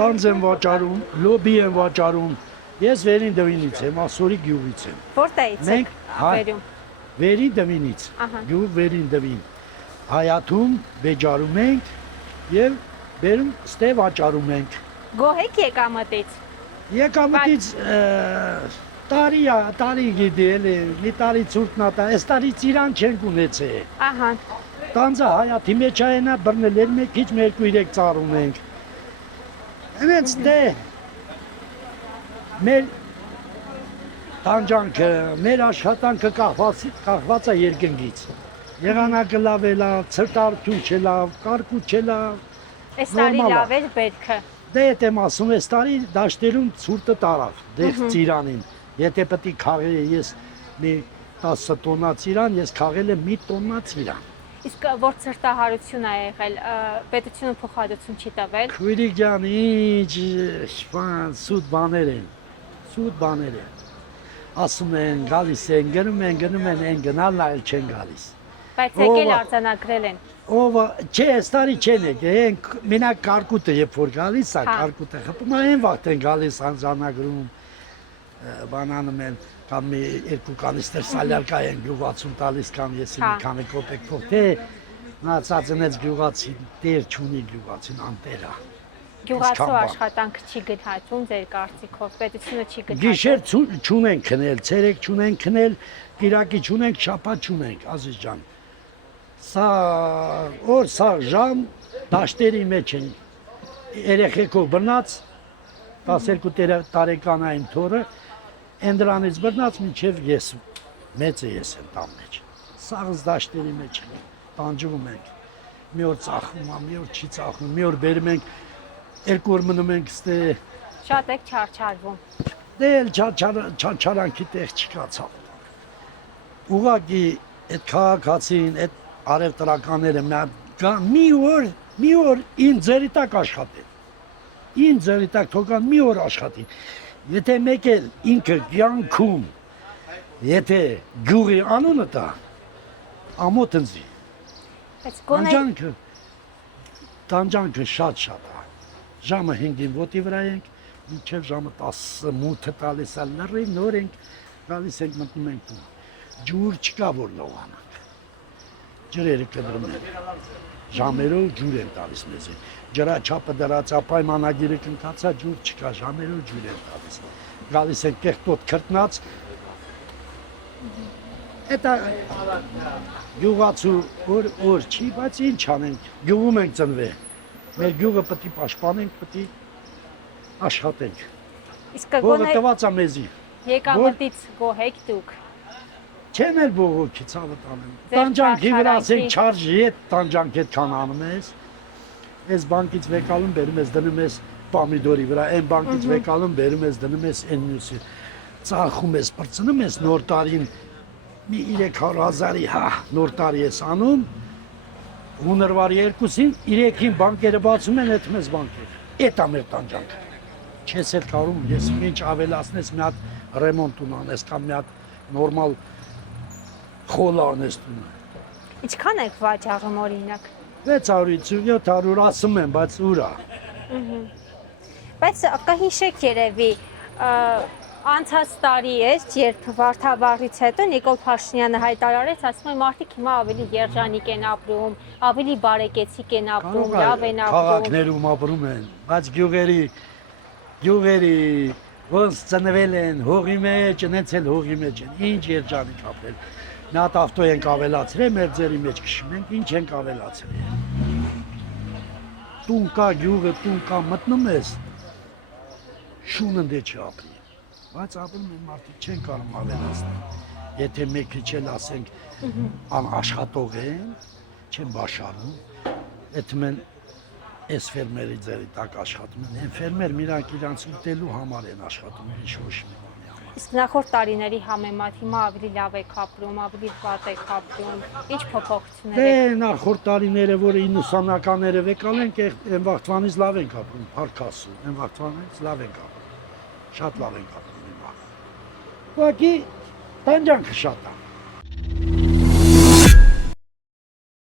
տանձ են վաճառում, լոբի են վաճառում։ Ես Վերին Դվինից եմ, Ասորի գյուղից եմ։ Որտեղից եք վերում։ Վերին Դվինից, գյուղ Վերին Դվին։ Հայաթում վեճարում ենք եւ վերում ստե վաճառում ենք։ Գոհ եք եկամտից։ Եկամտից տարի գիտել է, մի տարի ցուրտնատա, այս տարի ծիրան չենք ունեցել։ Ահա։ Տանձը հայաթի մեջ այնա բռնել մի քիչ 2-3 ծառում ենք։ Հենց դե մեր տանջանքը, մեր աշխատանքը կախված է երկնքից։ Եղանակը լավ է լավ, ցրտարություն չլավ, կարկուտ չլավ։ Այս տարի լավ էր բերքը։ Դե եթե եմ ասում, այս տարի դաշտերում ցուրտը տարավ, դեղ ծիրանին։ Եթե պետք է քաղեի ես մի 10 տոննա ծիրան, ես քաղել եմ 1 տոննա ծիրան։ Իսկ որ ցրտահարություն է եղել, պետությունը փոխհատուցում չի տվել։ Քույրիկ ջան, ինչ սուտ բաներ են։ Սուտ բաներ են։ Ասում են, գալիս են, գնում են, են գնալն այլ չեն գալիս։ Բայց եկել արձանագրել են։ Ով չէ, այս տարի չեն եկել, մենակ կարկուտը երբ որ գալիս է, կարկուտը խփում է, այն վաղտ են գալիս անձանագրում, բանանում են, կամ մի երկու կանիստր սալյալկա են գյուղացում տալիս, կամ ես մի քանի կոպեկ փող, թե նացած ընեց գյուղացին, տեր չունի գյուղացին, անտեր է։ Գյուղացու աշխատանքը չի գնահատում ձեր կարծիքով, պետությունը չի գնահատում։ Գիշեր չունենք քնել, ցերեկ չունենք քնել, կիրակի չունենք, շաբաթ չունենք, Ազիզ ջան։ Սա ժամ դաշտերի մեջ են երեխեքով բռնած 12 տարեկանային թորը այն դրանից բռնած մինչև ես մեծը ես եմ տան մեջ սաղս դաշտերի մեջ են տանջվում ենք մի օր ծախում է մի օր չի ծախում մի օր բերում ենք երկու օր մնում ենք ստե շատ եք չարչարվում դե էլ չարանքի տեղ չկացավ ուղղակի այդ քաղաքացին այդ արևտրականները մի օր ինձ ձերի տակ աշխատեն ինձ ձերի տակ թողան մի օր աշխատի եթե մեկ էլ ինքը կյանքում եթե գյուղի անունը տա ամոթ ընձի տանջանքը շատ է ժամը 5-ին ոտի վրա ենք մինչև ժամը 10-8-ը տալիս է լրիվ նոր ենք գալիս ենք մտնում ենք տուն ջուր չկա որ լողանանք ջրերը կդրում են ժամերով ջուր են տալիս մեզ ջրաչափը դրած պայմանագիրը կընկացա ջուր չկա ժամերով ջուր են տալիս գալիս են կեղտոտ քրտնած Էտա գյուղացու որ չի բայց ինչ անենք գյուղում ենք ծնվել մեր գյուղը պետք է պաշտպանենք պետք է աշխատենք իսկ գոնե տված է մեզի եկամտից գոհ եք դուք Չեմ էլ բողոքի ցավը տանեմ։ Տանջանքի վրա ասենք չարժի է տանջանք այդքան անում ես։ Այս բանկից վեկալում բերում ես դնում ես պամիդորի վրա, այն բանկից վեկալում բերում ես դնում ես այն մյուսի։ Ծախում ես, բրցնում ես նոր տարին մի 300,000-ի, նոր տարի ես անում։ Հունվարի 2-ին 3-ին բանկերը բացում են այդ մեզ բանկերը։ Էդ է մեր տանջանքը։ Չես էլ կարում ես ինչ ավելացնես մի հատ ռեմոնտ ունանես կամ մի հատ նորմալ խոլ անես տունը։ Ինչքան եք վաճառում օրինակ։ 600-ից 700 ասում են, բայց ուր է։ Բայց կհիշեք երևի անցած տարի էր, երբ Վարդավառից հետո Նիկոլ Փաշինյանը հայտարարեց, ասում է մարդիկ հիմա ավելի երջանիկ են ապրում, ավելի բարեկեցիկ են ապրում, լավ են ապրում։ Քաղաքներում ապրում են, բայց գյուղերի ոնց ծնվել են, հողի մեջ, նենց էլ հողի մեջ են, ինչ երջանիկ ապրել։ Մի հատ ավտո ենք ավելացրել, մեր ձերի մեջ քշում ենք, ինչ ենք ավելացրել։ Տուն կա, գյուղը տուն կա, մտնում ես, շունը դե չի ապրի։ Բայց ապրում են մարդիկ չեն կարող ավելացնել։ Եթե մեկի չել ասենք անաշխատող են, չեն բաշարում, այդ մեն այս ֆերմերի ձերի տակ աշխատում են, են ֆերմեր միրանք իրանց ուտելու համար են աշխատում, ինչ ոչ մի բանի համար։ Իսկ նախորդ տարիների համեմատ հիմա ավելի լավ եք ապրում, ավելի վատ եք ապրում, ինչ փոփոխություններ եք։ Դե նախորդ տարիները, որը 90-ականները վեկալ ենք, այն վաղտվանից լավ ենք ապրում, փառք Աստծո, այն վաղտվանից լավ ենք ապրում, շատ լավ ենք ապրում հիմա։ Ուղղակի տանջանքը շատ է։